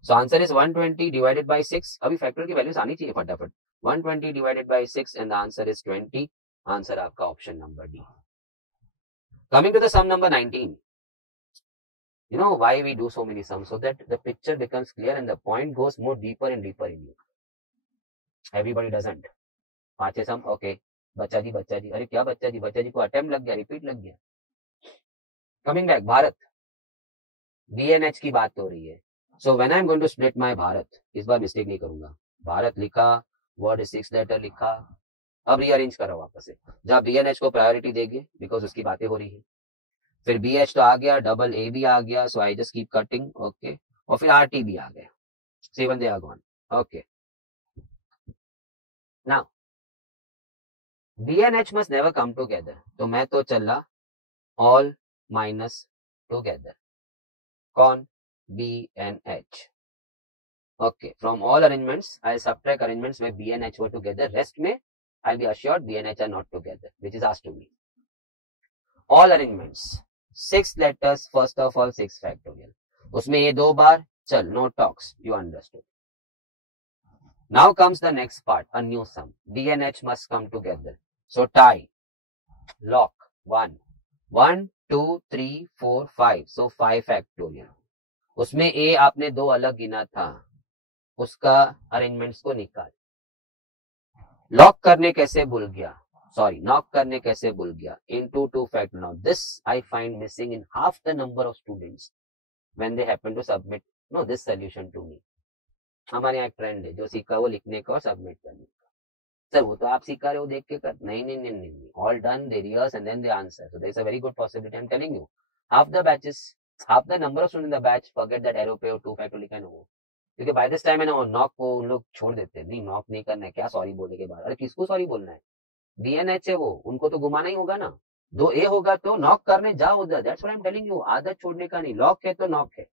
So answer is 120 divided by 6. अभी factorial की वैल्यूज आनी चाहिए फटाफट. 120 divided by 6 and the answer is 20. Answer आपका option number D. Coming to the sum number 19. You know why we do so many sums? So that the picture becomes clear and the point goes more deeper and deeper in you. Everybody doesn't. 5 sum okay. बच्चा जी अरे क्या बच्चा जी को attempt लग गया, repeat लग गया. Coming back Bharat. BNH की बात हो रही है. So when I am going to split my Bharat, इस बार मिस्टेक नहीं करूंगा. भारत लिखा, वर्ड 6 लेटर लिखा. अब रीअरेंज करो वापस से. जहां BNH को प्रायोरिटी देंगे बिकॉज उसकी बातें हो रही है. फिर BH तो आ गया, डबल A भी आ गया. So I just keep cutting. Okay. और फिर RT भी आ गया. 7 they are gone. Okay. Now BNH must never come together. तो मैं तो चला ऑल माइनस टुगेदर. कौन? B and H. Okay, from all arrangements, I'll subtract arrangements where B and H were together. Rest में, I'll be assured B and H are not together, which is asked to me. All arrangements, 6 letters, first of all 6 factorial. उसमें ये 2 बार, चल, no talks, you understood. Now comes the next part, a new sum. B and H must come together. So tie, lock, 1, 2, 3, 4, 5. So 5 factorial. उसमें A आपने 2 अलग गिना था, उसका arrangements को निकाल. लॉक करने कैसे भूल गया, सॉरी नॉक करने कैसे भूल गया, into 2 factorial. Now this I find missing in half the number of students when they happen to submit this solution to me. हमारे यहाँ एक ट्रेंड है, जो सीखा वो लिखने का और सबमिट करने का. सर वो तो आप सीखा रहे हो देख के कर, नहीं, all done, they rehearse and then they answer. So there is a very good possibility. I am telling you, half the batches, half the number of students in the batch forget that arrow पे और 2 factorial लिखा है ना वो, क्योंकि by this time है ना वो नॉक को उन लोग छोड़ देते हैं. नहीं नॉक नहीं करना है, क्या सॉरी बोलने के बाद, अरे किसको सॉरी बोलना है, बी एन एच है वो, उनको तो घुमाना ही होगा ना. 2 ए होगा तो नॉक करने जाओ उधर. That's what I am telling you, आदत छोड़ने का नहीं. लॉक है तो नॉक है,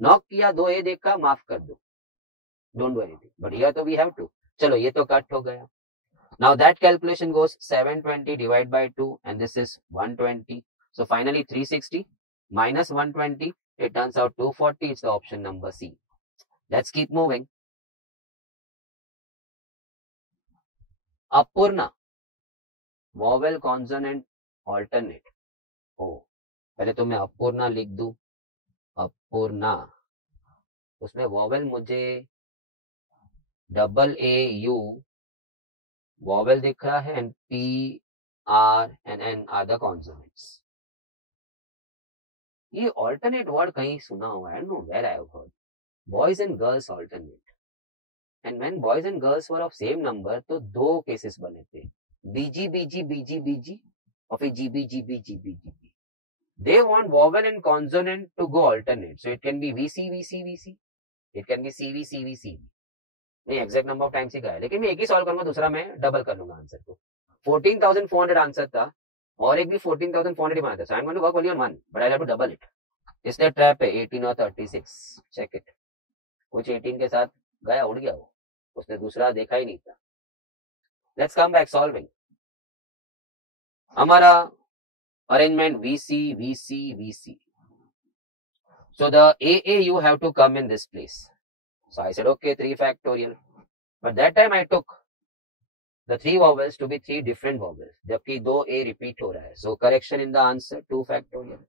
नॉक किया 2 ए देखा माफ कर दो, don't do anything. But here तो वी हैव टू. चलो ये तो कट हो गया. Now that calculation goes 720 divided by 2 and this is 120. So finally 360 minus 120, it turns out 240. It's the option number C. Let's keep moving. Apurna, vowel consonant alternate. Oh, पहले तो मैं अपूर्णा लिख दूं. अपूर्णा, उसमें vowel मुझे double A U vowel दिख रहा है and P, R and N are the consonants. ये alternate word कहीं सुना हुआ है, I don't know where I have heard. Boys and girls alternate. And when boys and girls were of same number, तो 2 cases बने थे. BG, BG, BG, BG और फिर GB, GB, GB, GB. They want vowel and consonant to go alternate. So it can be VC, VC, VC. It can be CV, CV, CV. नहीं exact number of times ही का है, लेकिन मैं एक ही solve करूंगा, दूसरा मैं डबल कर लूंगा आंसर को. 14,400 आंसर था और एक भी 14,400 बना था. So I am going to work only on one, but I have to double it. इसलिए ट्रैप है 18 और 36. Check it. कुछ 18 के साथ गया, उड़ गया वो, उसने दूसरा देखा ही नहीं था. Let's come back solving. हमारा arrangement VC, VC, VC. So the AA you have to come in this place. So I said, okay, 3 factorial. But that time I took the 3 vowels to be 3 different vowels. जबकि 2 A repeat हो रहा है. So correction in the answer, 2 factorial.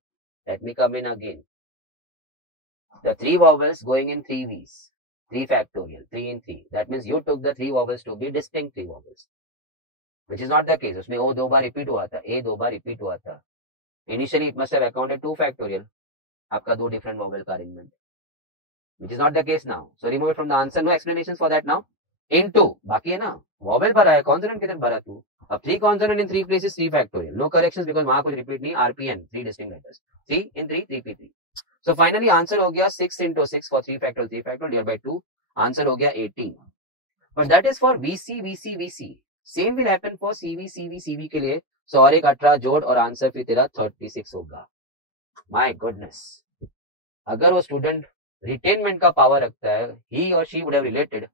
Let me come in again. The 3 vowels going in 3 V's. 3 factorial, 3 in 3. That means you took the 3 vowels to be distinct 3 vowels. Which is not the case. उसमें O 2 बार repeat हुआ था, A 2 bar repeat हुआ था. Initially it must have accounted 2 factorial. आपका 2 different vowel का arrangement. Which is not the case now. So remove it from the answer. No explanations for that now. Into, बाकी है ना, vowel भरा है, consonant किधर भरा तू. अब 3 consonant in 3 places, 3 factorial. No corrections because वहां कुछ repeat नहीं. RPN, 3 distinct letters. 3 in 3, 3P3. So finally answer हो गया 6 into 6 for 3 factorial, 3 factorial divided by 2. Answer हो गया 18. But that is for VC, VC, VC. Same will happen for CV, CV, CV के लिए. So और एक 18 जोड़ और आंसर फिर तेरा 36 होगा. My goodness. अगर वो स्टूडेंट रिटेनमेंट का पावर रखता है, he or she would have related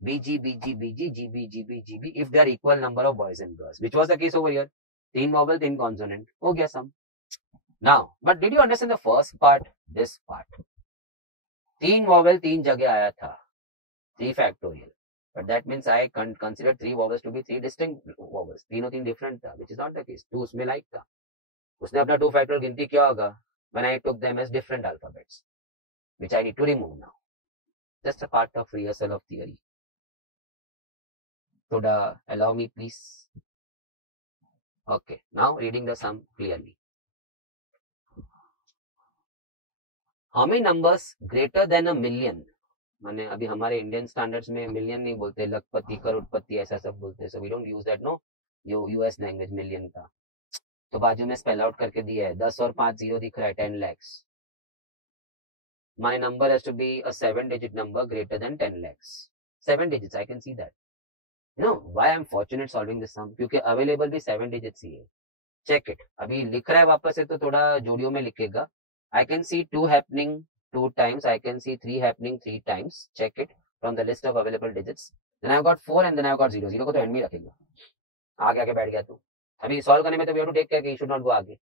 BG, BG, BG, GB, GB, GB if they are equal number of boys and girls, which was the case over here. 3 vowel, 3 consonant. हो गया sum. Now, but did you understand the first part? This part. 3 vowel 3 जगह आया था, 3 factorial. But that means I consider 3 vowels to be 3 distinct vowels. 3 और 3 different था, which is not the case. 2 उसमें like था. उसने अपना 2 factorial गिनती क्या होगा? When I took them as different alphabets, which I need to remove now. Just a part of rehearsal of theory. Could allow me please? Okay, now reading the sum clearly. How many numbers greater than a million? माने अभी हमारे Indian standards में million नहीं बोलते, लखपति, करोड़पति ऐसा सब बोलते हैं. So we don't use that, no? Yo US language million का. तो बाजू में स्पेल आउट करके दिया है, 10 और 5 0 दिख रहा है, 10 lakhs. My number has to be a 7-digit number greater than 10 lakhs. 7 digits, I can see that. You know why I'm fortunate solving this sum? क्योंकि available भी 7 digits ही है. Check it. अभी लिख रहा है वापस से तो थोड़ा जोड़ियों में लिखेगा. I can see 2 happening 2 times. I can see 3 happening 3 times. Check it from the list of available digits. Then I've got 4 and then I've got 0. 0 को तो एंड में रखेंगे. आगे आके बैठ गया तू. अभी सॉल्व करने में तो we have to take care कि you should not go आगे.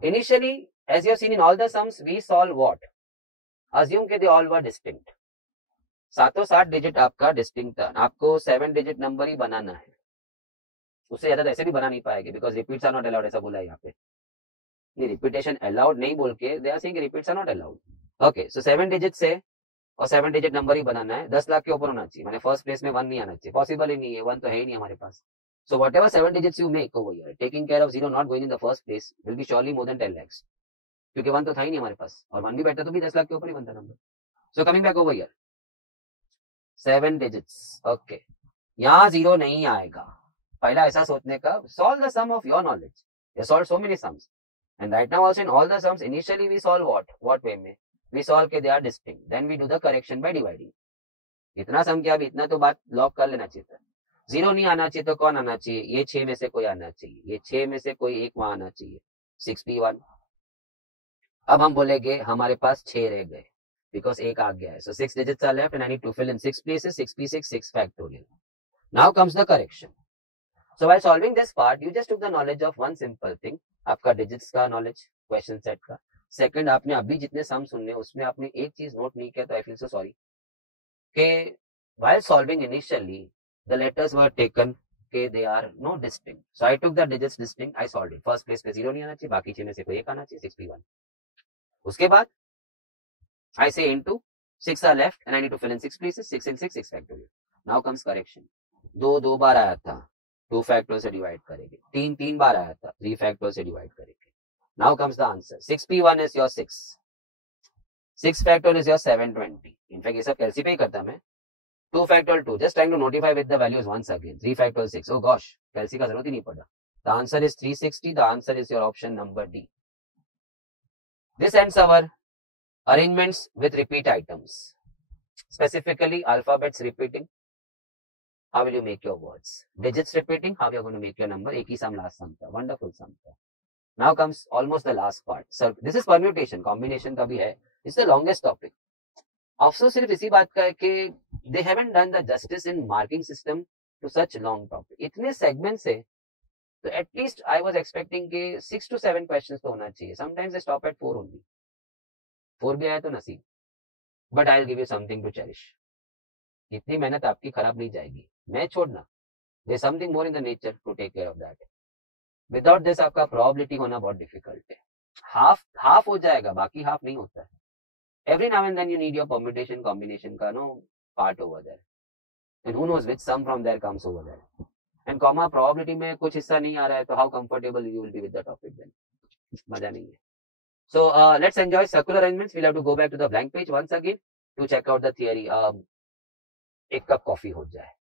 Initially, as you have seen in all the sums, we solve what? Assume कि they all were distinct. सातों 7 डिजिट आपका डिस्टिंक्ट था. आपको 7 डिजिट नंबर ही बनाना है. उससे ज्यादा तो ऐसे भी बना नहीं पाएंगे because repeats are not allowed. ऐसा बोला है यहाँ पे. ये रिपीटेशन अलाउड नहीं बोल के they are saying repeats are not allowed. Okay, so 7 digit से और 7 डिजिट नंबर ही बनाना है. 10 लाख के ऊपर होना चाहिए. मैंने फर्स्ट प्लेस में 1 नहीं आना चाहिए. पॉसिबल ही नहीं है. 1 तो है ही नहीं हमारे पास. So whatever 7 digits you make over here, taking care of 0 not going in the first place will be surely more than 10 lakhs. क्योंकि 1 तो था ही नहीं हमारे पास. और 1 भी बैठा तो भी 10 लाख के ऊपर ही बनता number. So coming back over here, 7 digits. Okay. यहाँ 0 नहीं आएगा. पहला ऐसा सोचने का, solve the sum of your knowledge. You solve so many sums. And right now also in all the sums, initially we solve what? What way में? We solve के they are distinct. Then we do the correction by dividing. इतना सम क्या, अभी इतना तो बात lock कर लेना चाहिए था. 0 नहीं आना चाहिए तो कौन आना चाहिए? ये 6 में से कोई आना चाहिए. ये 6 में से कोई एक वहां आना चाहिए. 6p1. अब हम बोलेंगे हमारे पास 6 रह गए बिकॉज एक आ गया है. So 6 digits are left and I need to fill in 6 places. 6p6, 6 factorial. Now comes the correction. So while solving this part, you just took the knowledge of one simple thing. आपका digits का knowledge, question set का. Second, आपने अभी जितने sum सुनने उसमें आपने एक चीज नोट नहीं किया तो I feel so sorry. कि while solving initially, the letters were taken कि they are no distinct. So I took the digits distinct, I solved it. First place पे 0 नहीं आना चाहिए, बाकी 6 में से कोई एक आना चाहिए. 6p1. उसके बाद I say into 6 are left and I need to fill in 6 places. 6 and 6, 6 factorial. Now comes correction. 2 बार आया था, 2 factorial से डिवाइड करेंगे. 3 बार आया था, 3 factorial से डिवाइड करेंगे. Now comes the answer. 6p1 is your 6. 6 factorial is your 720. In fact, ये सब कैलसी पे ही करता मैं. 2 factorial 2. Just trying to notify with the values once again. 3 factorial 6. Oh gosh, कैलसी का जरूरत ही नहीं पड़ा. The answer is 360. The answer is your option number D. This ends our arrangements with repeat items. Specifically, alphabets repeating. How will you make your words? Digits repeating. How you are going to make your number? एक ही sum last sum था. Wonderful sum था. Now comes almost the last part. So this is permutation. Combination का भी है. It's the longest topic. अफसोस सिर्फ इसी बात का है कि they haven't done the justice in marking system to such long topic. इतने segments से तो at least I was expecting कि 6 to 7 questions तो होना चाहिए. Sometimes they stop at 4 only. 4 भी आया तो नसीब. But I'll give you something to cherish. इतनी मेहनत आपकी खराब नहीं जाएगी. मैं छोड़ना. There's something more in the nature to take care of that. Without this आपका probability होना बहुत difficult है. Half हो जाएगा, बाकी half नहीं होता है. Every now and then you need your permutation combination का no part over there. And who knows which sum from there comes over there. And comma probability में कुछ हिस्सा नहीं आ रहा है तो how comfortable you will be with the topic then. मजा नहीं है. So let's enjoy circular arrangements. We'll have to go back to the blank page once again to check out the theory. एक कप कॉफी हो जाए.